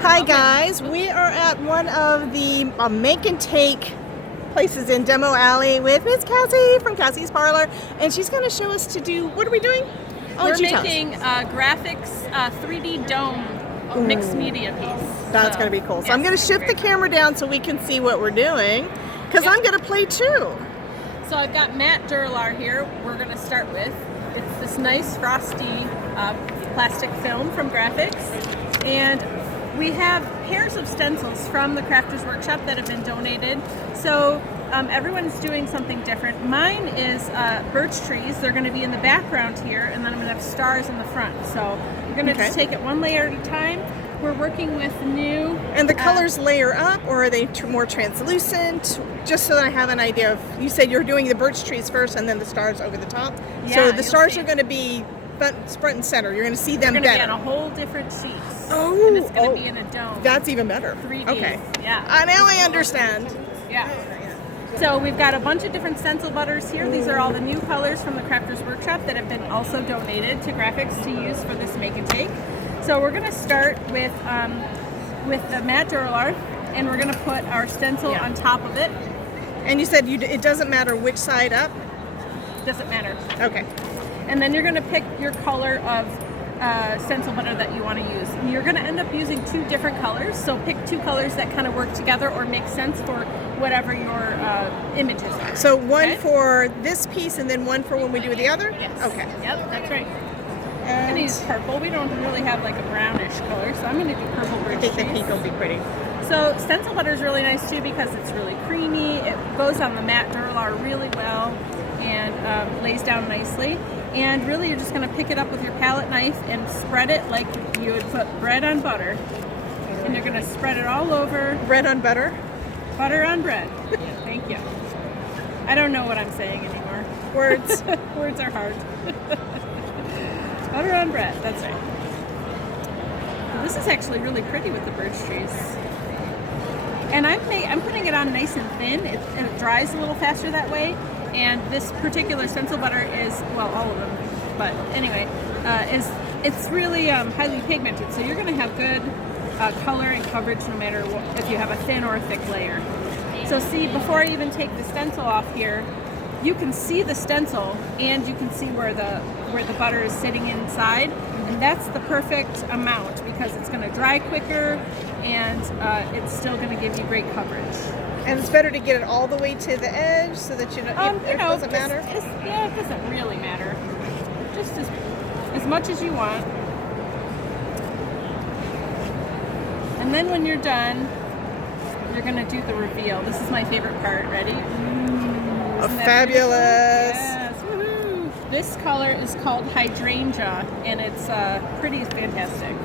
Hi guys, we are at one of the make and take places in Demo Alley with Miss Kassy from Kassy's Parlour, and she's going to show us to do, what are we doing? We're making graphics 3D dome mixed media piece. That's going to be cool. So I'm going to shift the camera down so we can see what we're doing, because I'm going to play too. So I've got matte Duralar here we're going to start with. It's this nice frosty plastic film from Graphics, and we have pairs of stencils from the Crafters Workshop that have been donated. So everyone's doing something different. Mine is birch trees. They're going to be in the background here, and then I'm going to have stars in the front. So you're going to just take it one layer at a time. We're working with new... And the colors layer up, or are they more translucent? Just so that I have an idea of... You said you're doing the birch trees first and then the stars over the top. Yeah, so the stars are going to be front and center. You're going to see them better. They're going to be on a whole different sheet. Oh, and it's going to be in a dome. That's even better. 3D. Okay. Yeah. Now I understand. Yeah. So we've got a bunch of different stencil butters here. These are all the new colors from the Crafters Workshop that have been also donated to Graphics to use for this make and take. So we're going to start with the matte Duralar, and we're going to put our stencil on top of it. And you said it doesn't matter which side up? Doesn't matter. Okay. And then you're going to pick your color of stencil butter that you want to use. And you're going to end up using two different colors, so pick two colors that kind of work together or make sense for whatever your images are. So one for this piece and then one for when we do the other? Yes. Okay. Yep, that's right. I'm going to use purple. We don't really have like a brownish color, so I'm going to do purple birch trees. I think the pink will be pretty. So stencil butter is really nice too because it's really creamy. It goes on the matte Duralar really well and lays down nicely. And really you're just going to pick it up with your palette knife and spread it like you would put bread on butter. And you're going to spread it all over. Bread on butter? Butter on bread. Thank you. I don't know what I'm saying anymore. Words. Words are hard. Butter on bread, that's right. Well, this is actually really pretty with the birch trees. And I'm putting it on nice and thin. It dries a little faster that way. And this particular stencil butter is, well, all of them, but anyway, it's really highly pigmented. So you're going to have good color and coverage no matter if you have a thin or a thick layer. So see, before I even take the stencil off here, you can see the stencil and you can see where the butter is sitting inside, and that's the perfect amount because it's going to dry quicker and it's still going to give you great coverage. And it's better to get it all the way to the edge so that it doesn't matter? Yeah, it doesn't really matter. Just as much as you want. And then when you're done, you're going to do the reveal. This is my favorite part. Ready? Fabulous. Yes. Woohoo. This color is called Hydrangea, and it's pretty fantastic.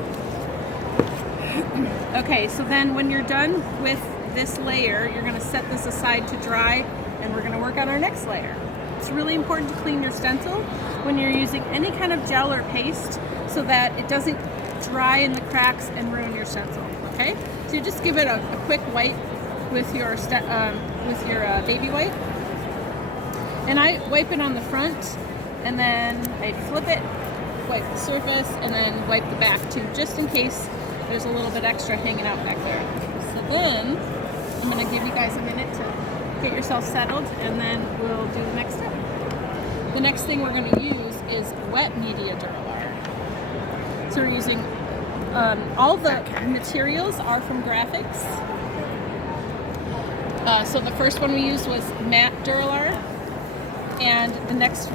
Okay, so then when you're done with this layer, you're going to set this aside to dry, and we're going to work on our next layer. It's really important to clean your stencil when you're using any kind of gel or paste so that it doesn't dry in the cracks and ruin your stencil. Okay, so you just give it a quick wipe with your baby wipe, and I wipe it on the front, and then I flip it, wipe the surface, and then wipe the back too, just in case there's a little bit extra hanging out back there. So then I'm going to give you guys a minute to get yourself settled, and then we'll do the next step. The next thing we're going to use is wet media Duralar. So we're using all the materials are from Graphics. So the first one we used was matte Duralar, and the next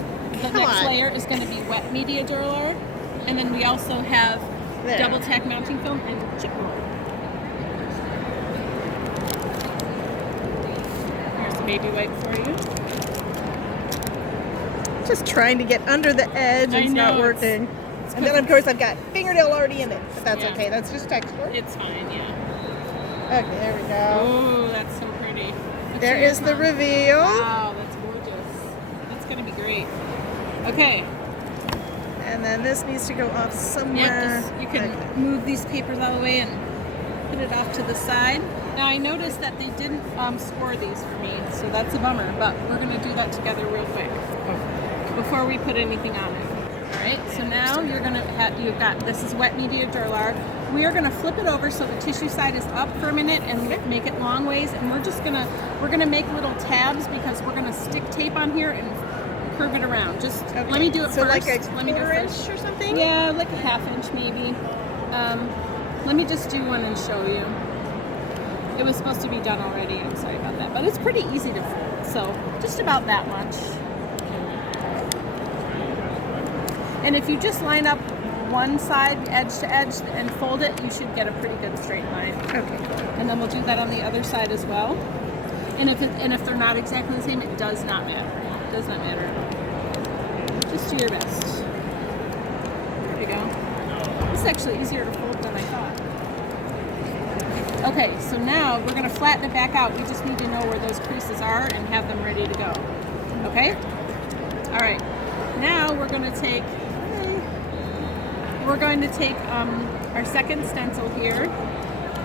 layer is going to be wet media Duralar, and then we also have double tack mounting film and chip roll. Here's the baby wipe for you. Just trying to get under the edge, and it's not working. And then, of course, I've got fingernail already in it, but that's okay. That's just texture. It's fine, yeah. Okay, there we go. Oh, that's so pretty. There is the reveal. Wow, that's gorgeous. That's going to be great. Okay. And then this needs to go off somewhere. Yep, you can move these papers out of the way and put it off to the side. Now, I noticed that they didn't score these for me, so that's a bummer, but we're going to do that together real quick before we put anything on it. All right, so now you're gonna have, this is wet media Duralar. we are gonna flip it over so the tissue side is up for a minute and make it long ways, and we're gonna make little tabs because we're gonna stick tape on here and curve it around. Just let me do it so first. like a let me do it quarter first. inch or something? Yeah, like a ½ inch maybe. Let me just do one and show you. It was supposed to be done already. I'm sorry about that, but it's pretty easy to fold. So just about that much. And if you just line up one side edge to edge and fold it, you should get a pretty good straight line. Okay. And then we'll do that on the other side as well. And if they're not exactly the same, it does not matter. It does not matter. Just do your best. There you go. This is actually easier to fold than I thought. Okay, so now we're gonna flatten it back out. We just need to know where those creases are and have them ready to go. Okay? All right. Now we're gonna take our second stencil here,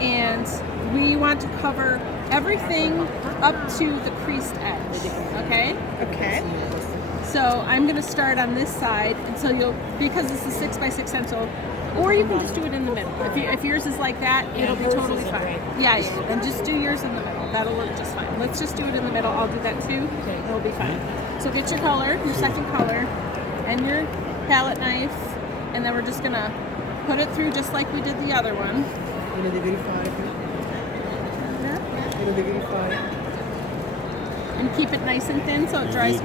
and we want to cover everything up to the creased edge. Okay? Okay. So I'm going to start on this side, and so because it's a 6x6 stencil, or you can just do it in the middle. If yours is like that, it'll be totally fine. Yeah, and just do yours in the middle. That'll work just fine. Let's just do it in the middle. I'll do that too. It'll be fine. So get your color, your second color, and your palette knife, and then we're just going to put it through just like we did the other one. And keep it nice and thin so it dries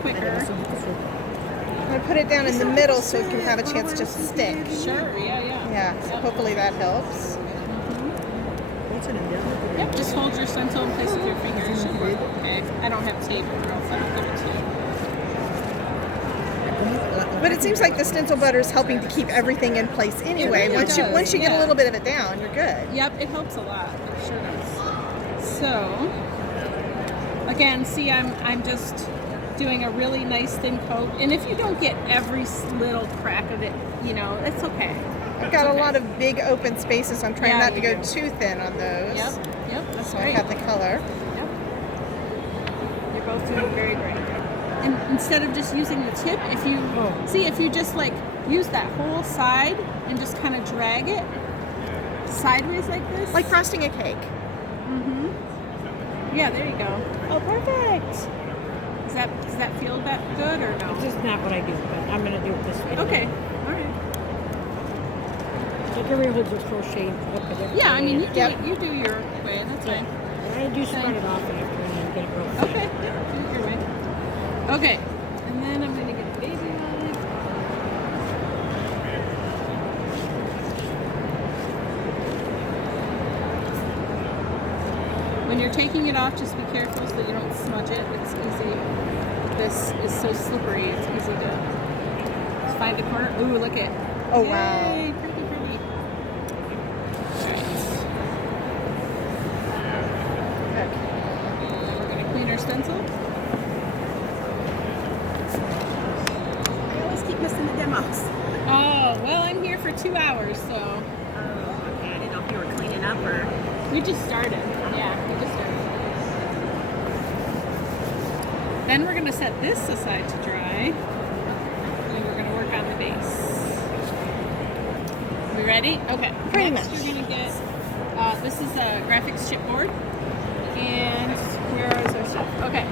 quicker. I'm going to put it down in the middle so it can have a chance to stick. Sure, yeah. Yeah, so hopefully that helps. Yep, just hold your stencil in place with your fingers. It should work okay. I don't have tape or else I would give it to you. But it seems like the stencil butter is helping to keep everything in place anyway. It really Once you does, get a little bit of it down, you're good. Yep, it helps a lot. It sure does. So, again, see, I'm just doing a really nice thin coat. And if you don't get every little crack of it, it's okay. I've got a lot of big open spaces, so I'm trying not to go do. too thin on those. Yep, that's So great. I have the color. Yep. You're both doing very great. And instead of just using the tip, if you just like use that whole side and just kind of drag it sideways like this. Like frosting a cake. Mm-hmm. Yeah, there you go. Oh, perfect. Does that feel that good or no? This is not what I do, but I'm going to do it this way. Okay, all right. So Gary holds your crochet and put it Yeah, I mean, you do Yep. it. You do your way. That's fine. And I do spread it off after and then get it real flat. Okay, do it your way. Okay, and then I'm going to get the baby knife. When you're taking it off, just be careful so you don't smudge it. It's easy. This is so slippery. It's easy to just find the corner. Ooh, look at. Oh, Yay, wow. pretty. All right. Okay. We're going to clean our stencil. I always keep missing the demos. Oh, well, I'm here for 2 hours, so Oh, okay. I didn't know if you were cleaning up or. we just started. Yeah, we just started. Then we're going to set this aside to dry, and we're going to work on the base. We ready? Okay. Pretty Next, much. you're going to get, this is a graphics chipboard, and where is our stuff? Okay.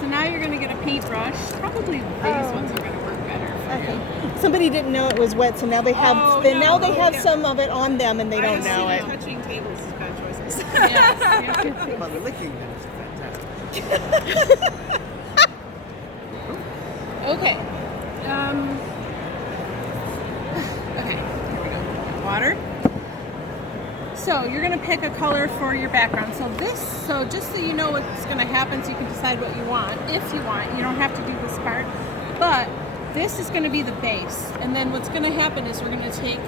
So now you're going to get a paintbrush. Probably these ones are going to work better for you. Okay. Somebody didn't know it was wet, so now they have now they have some of it on them and they don't know it. Touching tables is bad choices. Yes. Well, the licking then is fantastic. Okay. Okay. Here we go. Water. So you're gonna pick a color for your background. So just so you know what's gonna happen, so you can decide what you want. If you want, you don't have to do this part, but this is gonna be the base. And then what's gonna happen is we're gonna take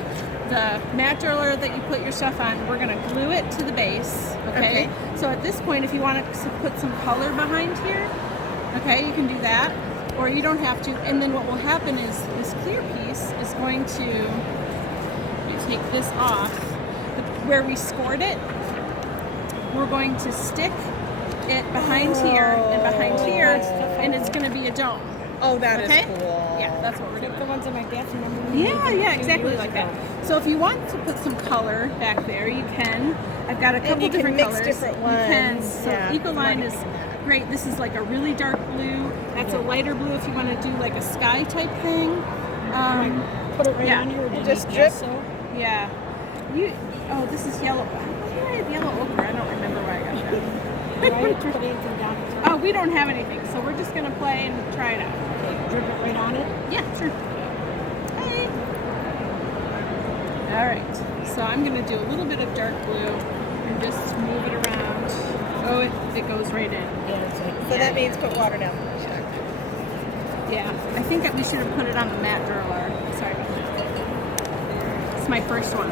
the matte roller that you put your stuff on, we're gonna glue it to the base. Okay. So at this point, if you want to put some color behind here, okay, you can do that, or you don't have to. And then what will happen is this clear piece is going to, you take this off, where we scored it, we're going to stick it behind here and behind here, and it's going to be a dome. Oh, that is Okay? cool. Yeah, that's what we're Like the doing. ones in my bathroom. Remember we made them a Yeah, few exactly years like ago? that. So if you want to put some color back there, you can. I've got a couple you can different mix colors. different You can. ones. So Yeah. Ecoline is great. This is like a really dark blue. That's a lighter blue if you want to do like a sky type thing. Put it right yeah. on here. Or do you Just need drip. gesso? Yeah. Oh, this is yellow. Why do I have yellow ochre? I don't remember where I got that. Do I need to put anything down? Oh, we don't have anything, so we're just gonna play and try it out. Okay, drip it right on it. Yeah, sure. Hey. All right. So I'm gonna do a little bit of dark blue and just move it around. Oh, it goes right in. Yeah, it's like So that means put water down. Yeah. I think that we should have put it on the matte Durlar. Sorry about that. It's my first one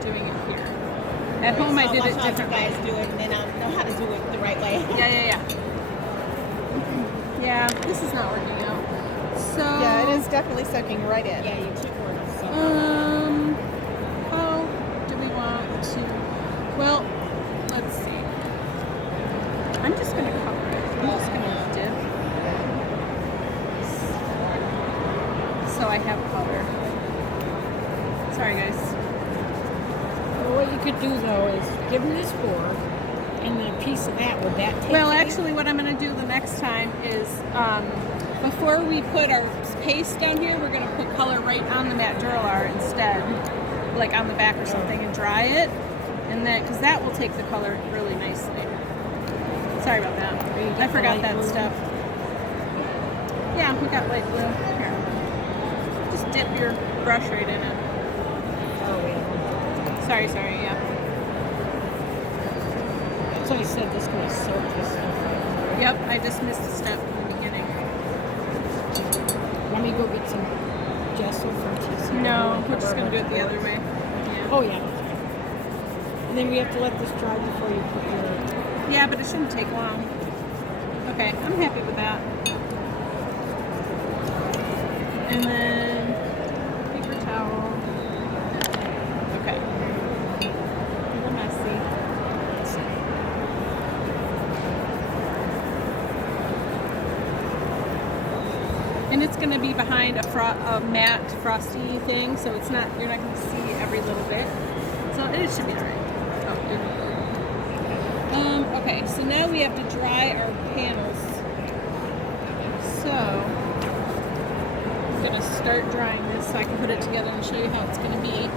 doing it here. At home I did it Watch how you differently. guys do it, and then I'll know how to do it the right way. Yeah. Yeah, this is not working out. So Yeah, it is definitely soaking right in. Yeah, you keep working. So. How do we want to? Well, let's see. I'm just gonna cover it. I'm just gonna dip, so I have color. Sorry, guys. Well, what you could do though is give them this board and then a piece of that. Would that take? Well, you? actually, what I'm going to do the next time is before we put our paste down here, we're going to put color right on the matte Durlar instead, like on the back or something, and dry it, and then because that will take the color really nicely. Sorry about that. I forgot that stuff. Yeah, we got light blue. Here, just dip your brush right in it. Oh yeah. Sorry. Yeah. So you said this was soak this stuff. Yep, I just missed a step in the beginning. Let me go get some gesso from TC. No, we're just going to do it the other way. Yeah. Oh yeah. And then we have to let this dry before you put your. Yeah, but it shouldn't take long. Okay, I'm happy with that. And then paper towel. Okay. A little messy. And it's going to be behind a matte frosty thing, so it's not. You're not going to see every little bit. So it should be alright. Okay, so now we have to dry our panels. So I'm gonna start drying this so I can put it together and show you how it's gonna be.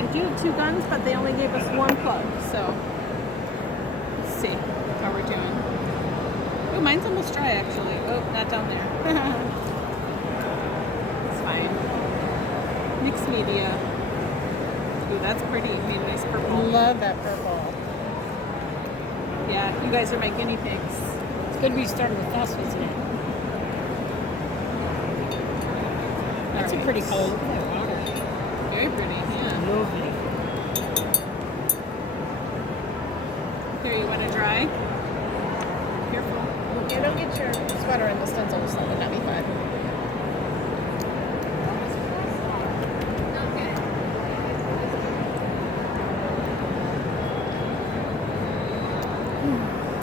I do have two guns, but they only gave us one plug, so let's see how we're doing. Oh, mine's almost dry actually. Oh, not down there. It's fine. Mixed media. Ooh, that's pretty. Made a nice purple. Love that purple. Yeah, you guys are my guinea pigs. It's good we started with us, isn't it? That's a pretty color. Look at that water. Very pretty, yeah. Lovely. Here, you want to dry? Careful. Yeah, don't get your sweater in the stencil, so that would not be fun.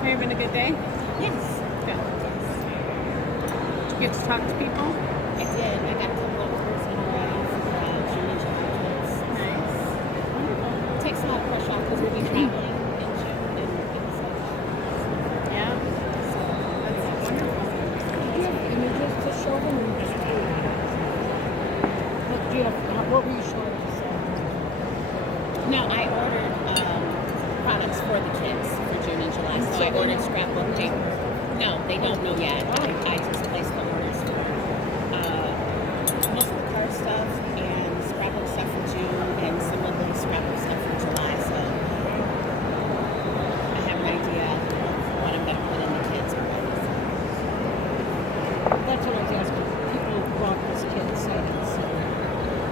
Are you having a good day? Yes, Good. Did you get to talk to people? I did. I got a couple of words in already for junior kids. Nice. Wonderful. It takes a lot of pressure off because we'll be traveling in June and things like that. Yeah. So that's wonderful. And you just show them and just do it. What were you showing us? No, I ordered products for the kids for June and July. So I ordered scrapbook paper. No, they don't know yet. I just placed the orders for most of the card stuff and scrapbook stuff for June and some of the scrapbook stuff for July. So I have an idea of what I'm going to put in the kids' already. That's what I was asking. People brought this kid sites,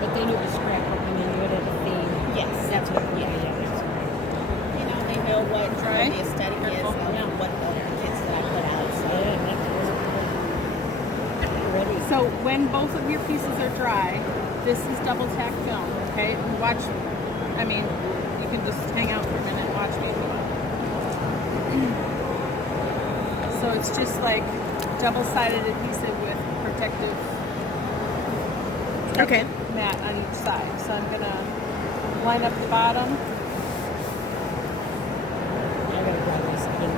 but they knew the scrapbook and they knew it had a theme. Yes, That's what. yeah. You know, they know what Right. the aesthetic is of what the kids that I put out. So Yeah, that's ready. So when both of your pieces are dry, this is double tack film, okay? And watch, I mean, you can just hang out for a minute and watch me. So it's just like double-sided adhesive with protective Okay. mat on each side. So I'm gonna line up the bottom. I gotta dry this again.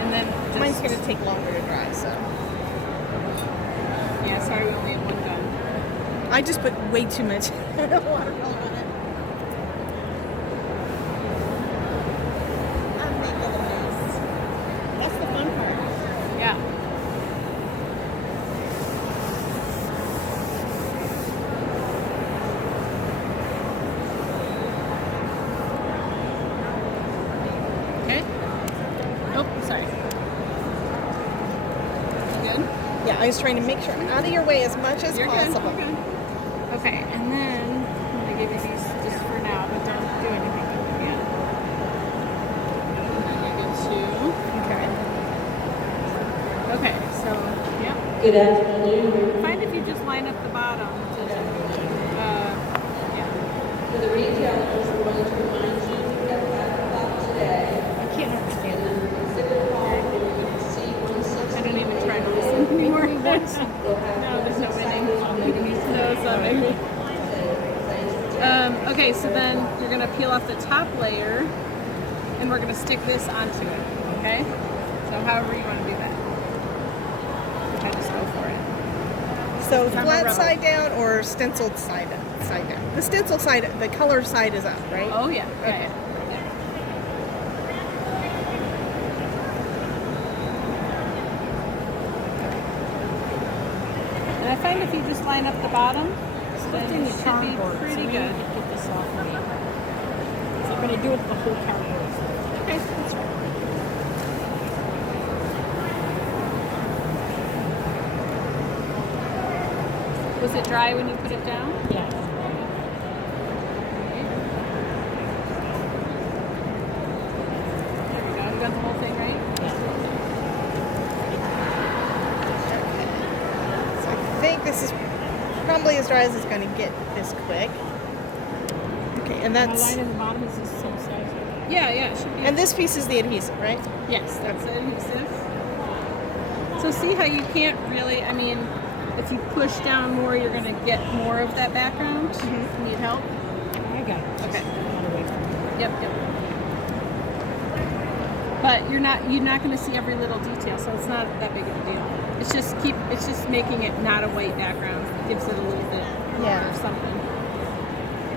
And then Mine's gonna take longer to dry, so yeah, sorry, we only have one done. I just put way too much watercolor on it. I'm making a mess. That's the fun part. Yeah. Okay. Oh, sorry. You good? Yeah, I was trying to make sure I'm out of your way as much as You're possible. good. Okay, and then I'm gonna give you these just for now, but don't do anything with them yet. And then you're good too. Okay. Okay, so yeah. Good afternoon. Find if you just line up the bottom. Yeah. For the retailers, we're going to remind you at 5 o'clock today. I can't understand them. Exhibit hall, C-160. I don't even try to listen anymore. No, there's no winning. No, it's not making. Okay, so then you're gonna peel off the top layer, and we're gonna stick this onto it. Okay. So however you want to do that. I just go for it. So I'm a flat rebel. side down or stenciled side down? The stencil side, the color side is up, right? Oh yeah. Okay. And I find if you just line up the bottom, then Lifting it the should be cardboard. pretty so we good. need to get this off of me. So I'm gonna do it with the whole cardboard. Okay, that's right. Was it dry when you put it down? Yeah. There we go. You got the whole thing right? So I think this is probably as dry as it's going to get this quick. Okay, and My that's line in the bottom is the same size. Yeah, it should be. and this piece is the adhesive, right? Yes, that's the adhesive. So see how you can't really, I mean, if you push down more, you're going to get more of that background. Need help? I got it. Okay. Not away from me. Yep. But you're not going to see every little detail, so it's not that big of a deal. It's just making it not a white background. It gives it a little bit Yeah. of something.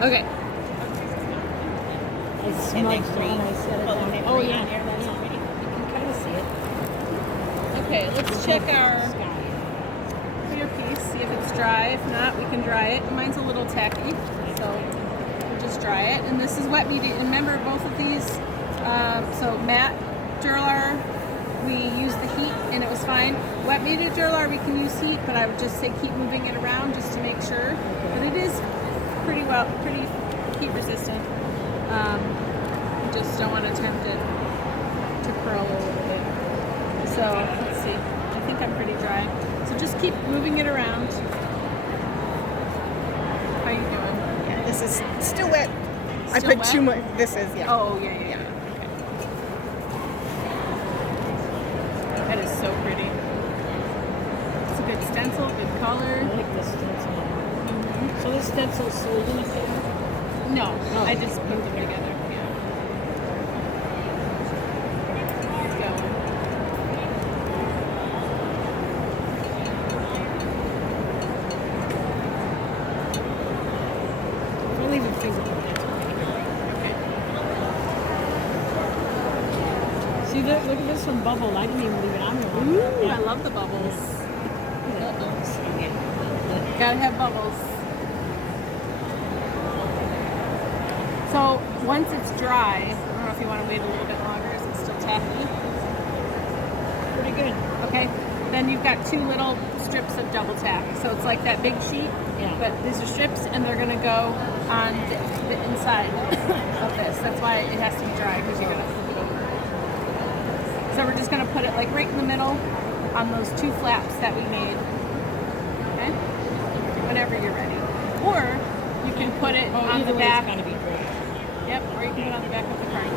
Okay. I smudged it when I set it down. Oh yeah, there, that's pretty. You can kind of see it. Okay, let's check our Sky. clear piece, see if it's dry. If not, we can dry it. Mine's a little tacky, so we'll just dry it. And this is wet media. Remember, both of these, so matte Durlar, we used the heat and it was fine. Wet media Durlar, we can use heat, but I would just say keep moving it around just to make sure. But it is pretty heat resistant. You just don't want to tempt it to curl a little bit. So let's see. I think I'm pretty dry. So just keep moving it around. How you doing? Yeah, this is still wet. I Still put wet? too much. This is, yeah. Oh yeah. Okay. That is so pretty. It's a good stencil, good I color. like this stencil. So this stencil's sold in a thing? No, Oh. I just put them together. Yeah. Let's go. I'll leave it physical. That's okay. See, look at this one bubble. I didn't even leave it on there. Ooh, I love the bubbles. Gotta have bubbles. So once it's dry, I don't know if you want to wait a little bit longer. Is it still tacky? Pretty good. Okay. Then you've got two little strips of double tack. So it's like that big sheet, Yeah. but these are strips, and they're gonna go on the inside of this. That's why it has to be dry, because you're gonna flip it over. So we're just gonna put it like right in the middle on those two flaps that we made. Okay. Whenever you're ready, or you can put it on Either the way, back. it's gotta be great. Yep. Or you can put it on the back of the card. Yep.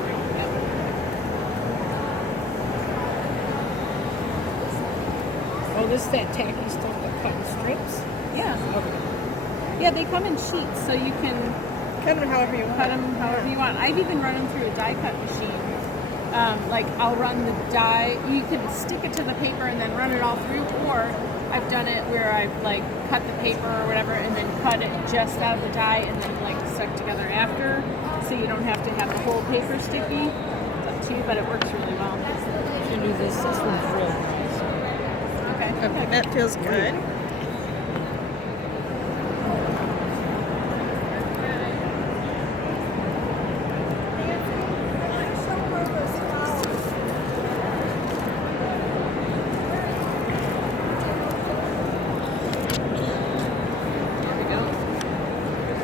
this is that tacky stuff that cut in strips? Yeah. Okay. Yeah, they come in sheets, so you can Cut them however you cut want. them however you want. I've even run them through a die cut machine. Like I'll run the die, you can stick it to the paper and then run it all through, or I've done it where I've like cut the paper or whatever and then cut it just out of the die and then like stuck together after, so you don't have to have the whole paper sticky. It's up to you, but it works really well. You can do this. This one's real nice. Okay. Okay, that feels good. There we go.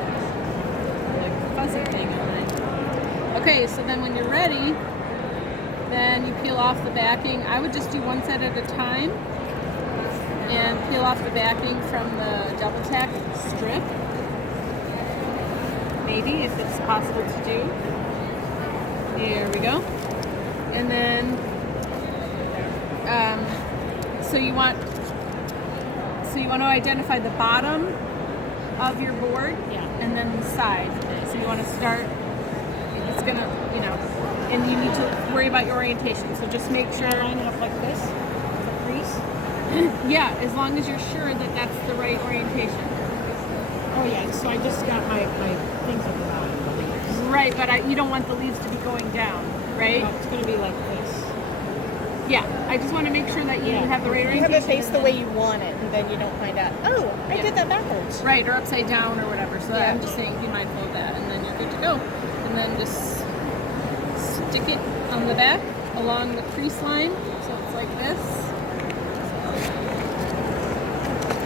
Like a fuzzy thing on it. Okay, so then when you're ready, then you peel off the backing. I would just do one set at a time and peel off the backing from the double tack strip. Maybe, if it's possible to do. There we go. And then, so you want to identify the bottom of your board, Yeah. and then the side. So you want to start. It's gonna, and you need to worry about your orientation. So just make Should I sure. line it up like this? The crease? Yeah, as long as you're sure that that's the right orientation. Oh yeah, so I just got my things at the bottom, the leaves. Right, but you don't want the leaves to be going down, right? It's gonna be like this. Yeah, I just want to make sure that you Yeah. have the right You orientation. have it faced and the way then- you want it, and then you don't find out, oh, I Yeah. did that backwards. Right, or upside down or whatever. So Yeah. I'm just saying be mindful of that, and then you're good to go. And then just stick it on the back along the crease line, so it's like this.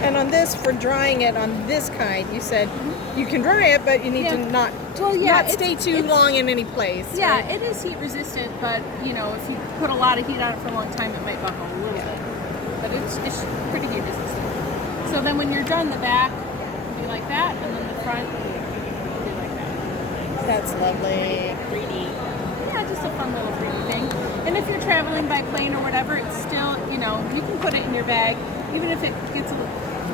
And on this, for drying it on this kind, you said you can dry it, but you need to Yeah. not, Well, yeah, not stay too it's- long in any place. Yeah, right? it is heat resistant, but if you put a lot of heat on it for a long time, it might buckle a little bit. But it's pretty heat resistant. So then when you're done, the back will be like that, and then the front will be like that. That's lovely. 3D. Yeah, just a fun little 3D thing. And if you're traveling by plane or whatever, it's still, you can put it in your bag. Even if it gets a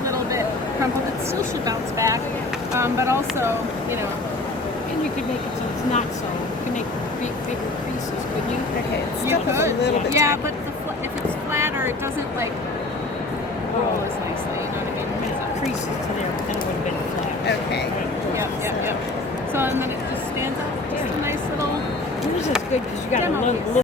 little bit crumpled, it still should bounce back. But also, And you could make it so it's not so. You can make bigger creases, couldn't you? Okay, it's You stuck a could, little bit yeah, tight. but if it's flatter, it doesn't roll as nicely, you know what I mean? Make creases to there, but then it would have been flat. Okay. Yep. So, and then it just stands up, just a nice little, Yours is good because you got a Demo little, piece.